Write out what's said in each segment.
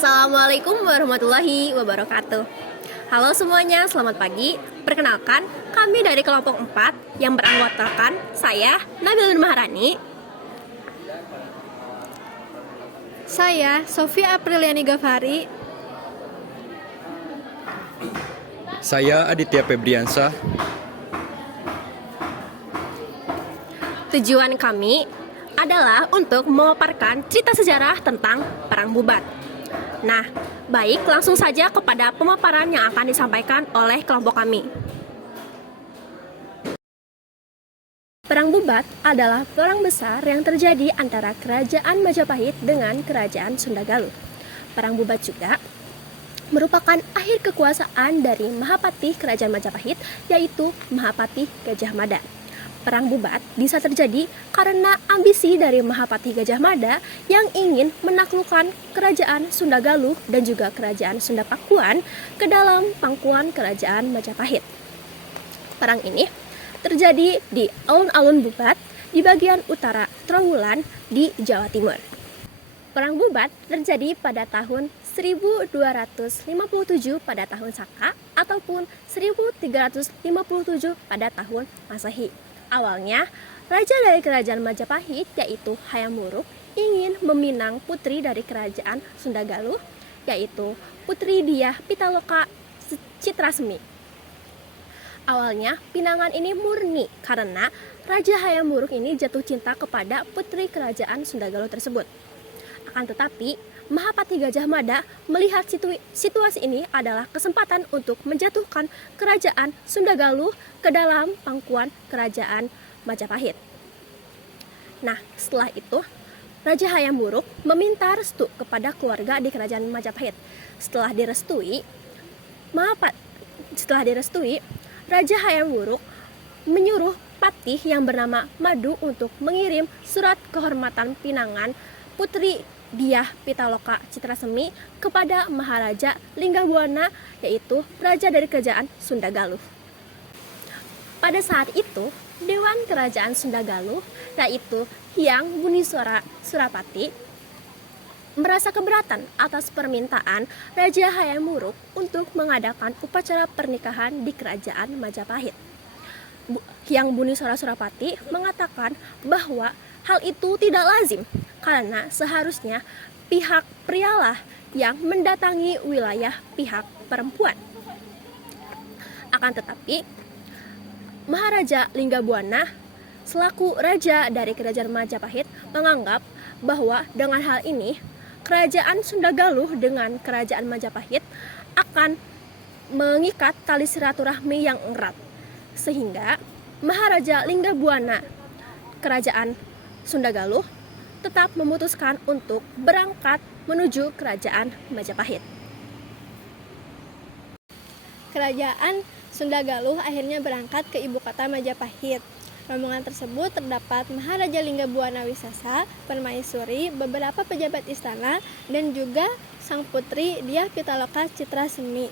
Assalamualaikum warahmatullahi wabarakatuh. Halo semuanya, selamat pagi. Perkenalkan, kami dari kelompok 4 yang beranggotakan saya, Nabil Maharani. Saya, Sofia Apriliani Gafari. Saya Aditya Febriansyah. Tujuan kami adalah untuk memaparkan cerita sejarah tentang Perang Bubat. Nah, baik, langsung saja kepada pemaparan yang akan disampaikan oleh kelompok kami. Perang Bubat adalah perang besar yang terjadi antara Kerajaan Majapahit dengan Kerajaan Sunda Galuh. Perang Bubat juga merupakan akhir kekuasaan dari Mahapati Kerajaan Majapahit, yaitu Mahapati Gajah Mada. Perang Bubat bisa terjadi karena ambisi dari Mahapati Gajah Mada yang ingin menaklukkan Kerajaan Sunda Galuh dan juga Kerajaan Sunda Pakuan ke dalam pangkuan Kerajaan Majapahit. Perang ini terjadi di alun-alun Bubat di bagian utara Trowulan di Jawa Timur. Perang Bubat terjadi pada tahun 1257 pada tahun Saka ataupun 1357 pada tahun Masehi. Awalnya, raja dari Kerajaan Majapahit yaitu Hayam Wuruk ingin meminang putri dari Kerajaan Sunda Galuh yaitu Putri Diah Pitaloka Citrasemi. Awalnya, pinangan ini murni karena Raja Hayam Wuruk ini jatuh cinta kepada putri Kerajaan Sunda Galuh tersebut. Akan tetapi, Mahapati Gajah Mada melihat situasi ini adalah kesempatan untuk menjatuhkan Kerajaan Sunda Galuh ke dalam pangkuan Kerajaan Majapahit. Nah, setelah itu, Raja Hayam Wuruk meminta restu kepada keluarga di Kerajaan Majapahit. Setelah direstui, Raja Hayam Wuruk menyuruh patih yang bernama Madu untuk mengirim surat kehormatan pinangan Putri Diah Pitaloka Citrasemi kepada Maharaja Linggabuana, yaitu raja dari Kerajaan Sunda Galuh. Pada saat itu, Dewan Kerajaan Sunda Galuh, yaitu Hyang Buniswara Surapati, merasa keberatan atas permintaan Raja Hayam Wuruk untuk mengadakan upacara pernikahan di Kerajaan Majapahit. Hyang Buniswara Surapati mengatakan bahwa hal itu tidak lazim karena seharusnya pihak prialah yang mendatangi wilayah pihak perempuan. Akan tetapi, Maharaja Linggabuana selaku raja dari Kerajaan Majapahit menganggap bahwa dengan hal ini Kerajaan Sunda Galuh dengan Kerajaan Majapahit akan mengikat tali silaturahmi yang erat, sehingga Maharaja Linggabuana Kerajaan Sunda Galuh tetap memutuskan untuk berangkat menuju Kerajaan Majapahit. Kerajaan Sunda Galuh akhirnya berangkat ke ibu kota Majapahit. Rombongan tersebut terdapat Maharaja Linggabuana Wisesa, Permaisuri, beberapa pejabat istana, dan juga sang putri Diah Pitaloka Citrasemi.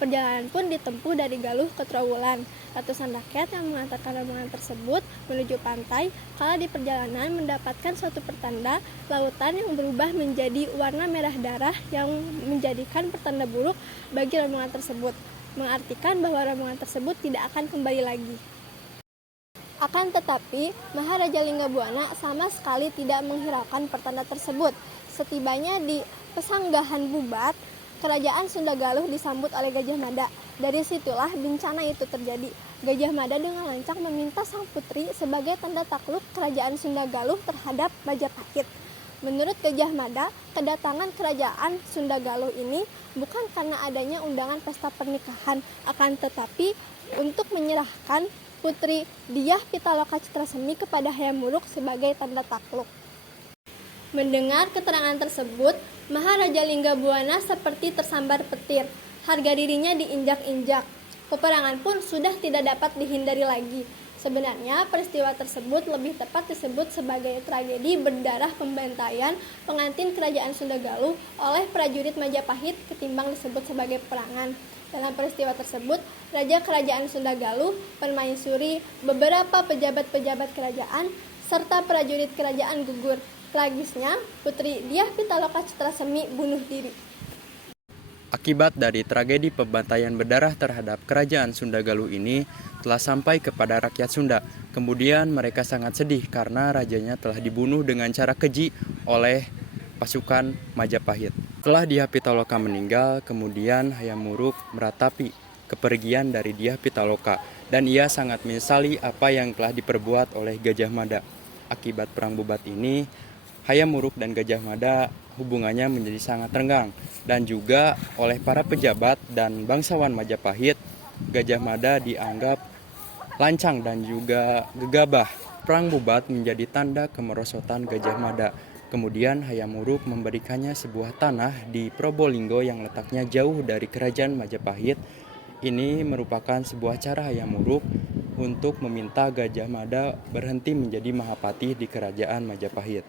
Perjalanan pun ditempuh dari Galuh ke Trowulan. Ratusan rakyat yang mengantarkan rombongan tersebut menuju pantai, kala di perjalanan mendapatkan suatu pertanda lautan yang berubah menjadi warna merah darah yang menjadikan pertanda buruk bagi rombongan tersebut, mengartikan bahwa rombongan tersebut tidak akan kembali lagi. Akan tetapi, Maharaja Linggabuana sama sekali tidak menghiraukan pertanda tersebut. Setibanya di Pesanggahan Bubat, Kerajaan Sunda Galuh disambut oleh Gajah Mada. Dari situlah bencana itu terjadi. Gajah Mada dengan lancang meminta sang putri sebagai tanda takluk Kerajaan Sunda Galuh terhadap Majapahit. Menurut Gajah Mada, kedatangan Kerajaan Sunda Galuh ini bukan karena adanya undangan pesta pernikahan, akan tetapi untuk menyerahkan Putri Diah Pitaloka Citrasemi kepada Hayam Wuruk sebagai tanda takluk. Mendengar keterangan tersebut, Maharaja Linggabuana seperti tersambar petir. Harga dirinya diinjak-injak. Peperangan pun sudah tidak dapat dihindari lagi. Sebenarnya peristiwa tersebut lebih tepat disebut sebagai tragedi berdarah pembantaian pengantin Kerajaan Sunda Galuh oleh prajurit Majapahit ketimbang disebut sebagai peperangan. Dalam peristiwa tersebut, Raja Kerajaan Sunda Galuh, Permaisuri, beberapa pejabat-pejabat kerajaan, serta prajurit kerajaan gugur. Tragisnya, Putri Diah Pitaloka Citrasemi bunuh diri. Akibat dari tragedi pembantaian berdarah terhadap kerajaan Sunda Galuh ini telah sampai kepada rakyat Sunda. Kemudian mereka sangat sedih karena rajanya telah dibunuh dengan cara keji oleh pasukan Majapahit. Setelah Diah Pitaloka meninggal, kemudian Hayam Wuruk meratapi kepergian dari Diah Pitaloka dan ia sangat menyesali apa yang telah diperbuat oleh Gajah Mada. Akibat perang Bubat ini, Hayam Wuruk dan Gajah Mada hubungannya menjadi sangat renggang dan juga oleh para pejabat dan bangsawan Majapahit, Gajah Mada dianggap lancang dan juga gegabah. Perang Bubat menjadi tanda kemerosotan Gajah Mada. Kemudian Hayam Wuruk memberikannya sebuah tanah di Probolinggo yang letaknya jauh dari kerajaan Majapahit. Ini merupakan sebuah cara Hayam Wuruk untuk meminta Gajah Mada berhenti menjadi Mahapati di kerajaan Majapahit.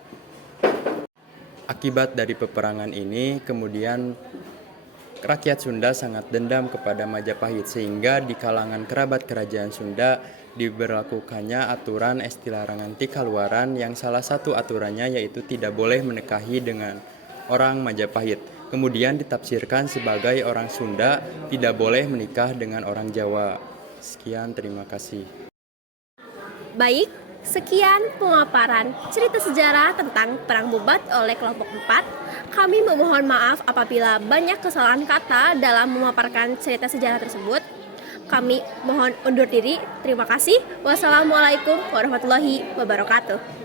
Akibat dari peperangan ini, kemudian rakyat Sunda sangat dendam kepada Majapahit sehingga di kalangan kerabat kerajaan Sunda diberlakukannya aturan esti larangan tikaluaran yang salah satu aturannya yaitu tidak boleh menikahi dengan orang Majapahit. Kemudian ditafsirkan sebagai orang Sunda tidak boleh menikah dengan orang Jawa. Sekian, terima kasih. Baik, sekian pemaparan cerita sejarah tentang Perang Bubat oleh kelompok 4. Kami memohon maaf apabila banyak kesalahan kata dalam memaparkan cerita sejarah tersebut. Kami mohon undur diri. Terima kasih. Wassalamualaikum warahmatullahi wabarakatuh.